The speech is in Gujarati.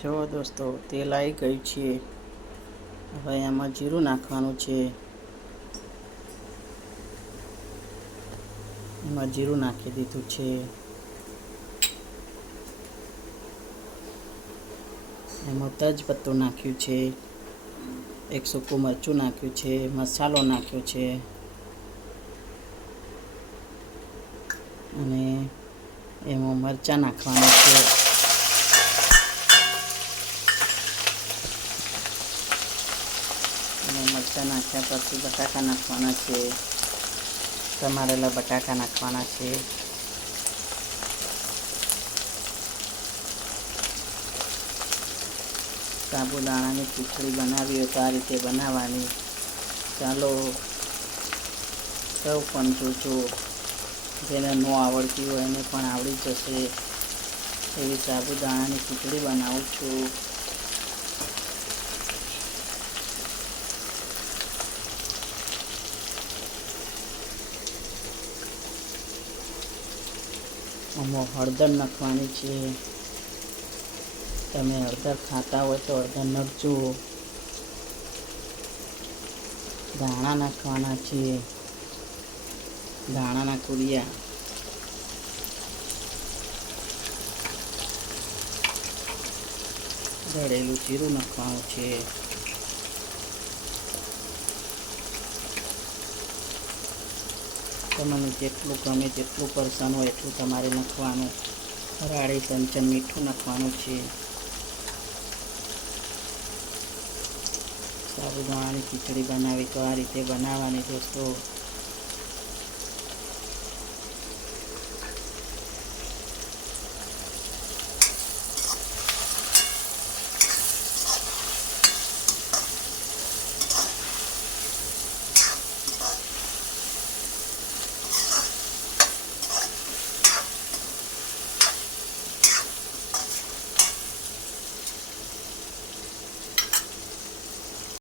જો દોસ્તો તેલ આવી ગયું છે. હવે આમાં જીરું નાખવાનું છે. એમાં જીરું નાખી દીધું છે. એમાં તેજપત્તું નાખ્યું છે. એક સૂકું મરચું નાખ્યું છે. મસાલો નાખ્યો છે અને એમાં મરચાં નાખવાના છે. અને મરચાં નાખ્યા પછી બટાકા નાખવાના છે. સમારેલા બટાકા નાખવાના છે. સાબુદાણાની ખીચડી બનાવી હોય તો આ રીતે બનાવવાની. ચાલો સૌ પણ જોજો. જેને ન આવડતી હોય એને પણ આવડી જશે એવી સાબુદાણાની ખીચડી બનાવું છું. આમાં હળદર નાખવાની છે. તમે હળદર ખાતા હોય તો હળદર નાખજો. ધાણા નાખવાના છે. ધાણાના કુડિયા. દળેલું જીરું નાખવાનું છે. તમને જેટલું ગમે જેટલું પરસન હોય એટલું તમારે નાખવાનું. રાળી ચમચમ મીઠું નાખવાનું છે. સાબુદાણાની ખીચડી બનાવી તો આ રીતે બનાવવાની દોસ્તો.